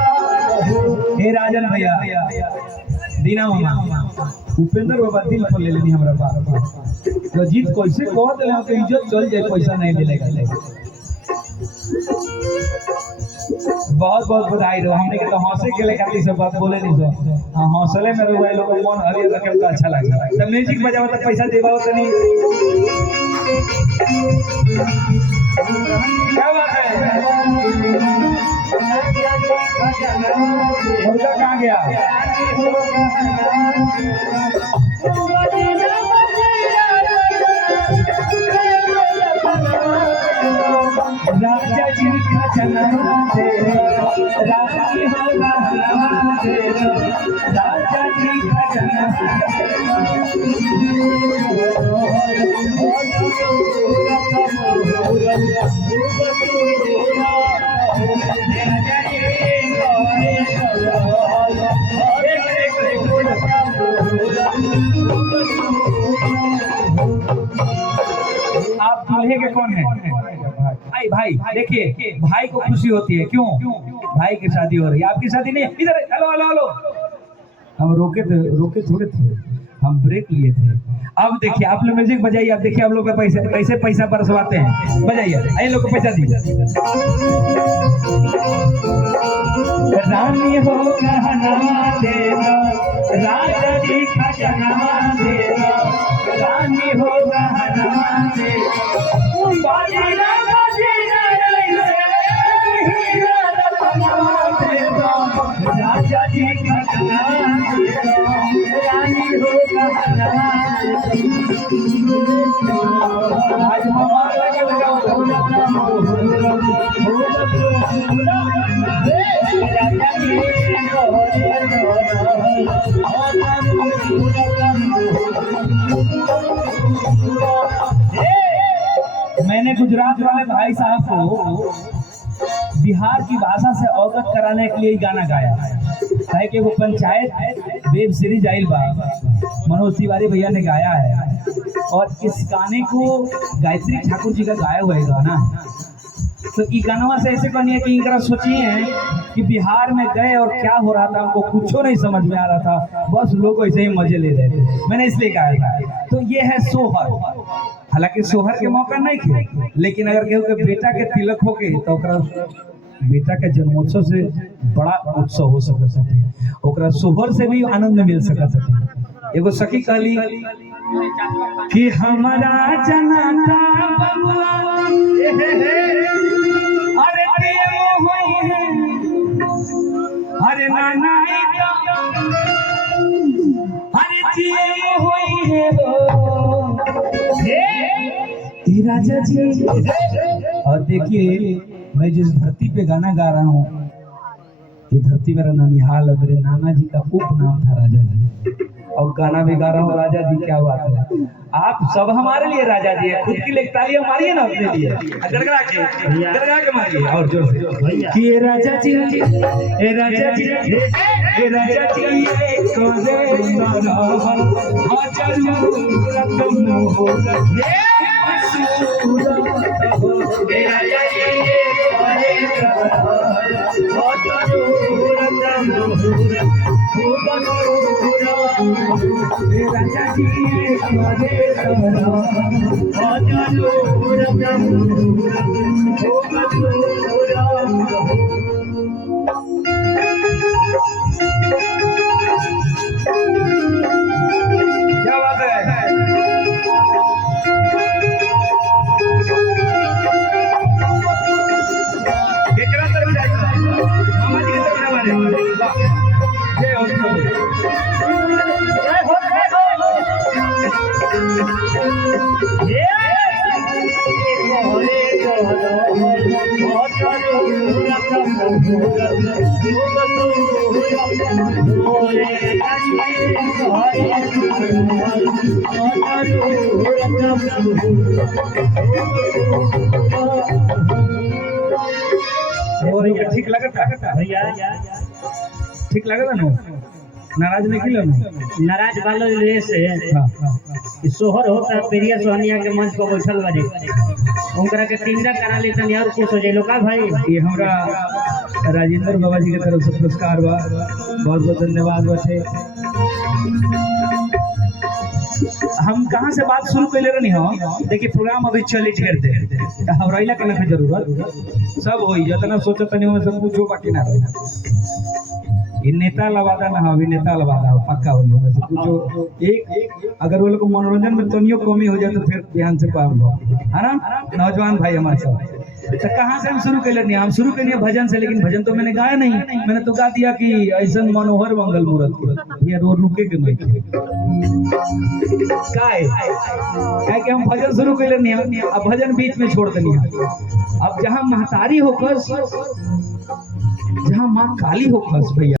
हे राजन भैया दीना मामा उपेंद्र बाबा दिल पर ले लेनी हमरा बात तो जीत कैसे कह देले तो इज्जत चल जाए पैसा नहीं मिलेगा। बहुत बहुत बधाई रहो हमने के तो हंसे के लेकर सब बात बोले नहीं सो हां हौसले में रहो लोग मन हरियर रखे तो अच्छा लगे तो म्यूजिक बजाओ तो पैसा देबाओ तो नहीं क्या बात है मुर्गा कहां गया राजा जी का जन्म दे रानी होगा दे राजा जी का जन्म आप दूल्हे के कौन है भाई भाई देखिए भाई को खुशी होती है क्यों भाई की शादी हो रही है आपकी शादी नहीं इधर हेलो हेलो हेलो हम रोके थोड़े थे हम ब्रेक लिए थे। अब देखिए आप लोग म्यूजिक बजाइए आप देखिए आप लोग का कैसे पैसा बरसवाते हैं बजाइए आइए लोग को पैसा दीजिए रानी हो कहना देना राजा जी का जन्म देना रानी हो कहना देना राजा जी का रानी हो आज हमारा मैंने गुजरात वाले भाई साहब को बिहार की भाषा से अवगत कराने के लिए गाना गाया है कि वो पंचायत वेब सीरीज आइल बा मनोज तिवारी भैया ने गाया है और इस गाने को गायत्री ठाकुर जी का गाया हुआ है गाना तो ये गाना से ऐसे कहनी है कि इनका सोचिए कि बिहार में गए और क्या हो रहा था हमको कुछ नहीं समझ में आ रहा था बस लोग ऐसे ही मजे ले रहे थे मैंने इसलिए गाया था। तो ये है सोहर हालांकि सोहर के मौका नहीं थे लेकिन अगर केहू के बेटा के तिलक हो गए तो बेटा के जन्मोत्सव से बड़ा उत्सव हो सकता सोहर से भी आनंद मिल सकता। एगो सखी कहली कि हमारा जनाता बबुआ अरे अरे नाना अरे जिए होई है राजा जी। और देखिए मैं जिस धरती पे गाना गा रहा हूँ ये धरती मेरा ननिहाल है मेरे नाना जी का उपनाम था राजा जी और गाना भी गा रहा हूँ राजा जी क्या बात है आप सब हमारे लिए राजा जी है खुद की लेख तालियां मारिए ना अपने लिए गड़गड़ा के मारिए और जोर से कि ये राजा जी ये राजा जी ये राजा जी ये क्या बात है भैया ठीक लगता भैया ठीक लगता ना नाराज नहीं किलो ना नाराज वालों ले से सोहर होता पेरिया सोहनिया के मंच पर बैठल बारे उनकरा के तीनदा करा ले तनी और खुश हो जाइलो का भाई। ये हमरा राजेंद्र बाबा जी के तरफ से पुरस्कार बा, बहुत बहुत धन्यवाद बाटे। हम कहाँ से बात शुरू कैले रहनी हो, देखिए प्रोग्राम अभी चली ढेर दे हवराइला के ना जरूरत सब होई जितना सोचत नहीं हो सब कुछ बाकी ना रही। ये नेता लवादा ना हो, नेता लवादा पक्का हो जाए पूछो एक अगर वो लोग को मनोरंजन में तनियो कमी हो जाए तो फिर ध्यान से काम है ना। नौजवान भाई हमारे साथ तो कहाँ से हम शुरू कर लेनी, हम शुरू करिए भजन से, लेकिन भजन तो मैंने गाया नहीं, मैंने तो गा दिया कि ऐसा मनोहर मंगल मूर्त के ये रुके के नहीं काय कि हम भजन शुरू कर लेनी, अब भजन बीच में छोड़ देनी। अब जहाँ महतारी होकर जहाँ माँ काली होकर भैया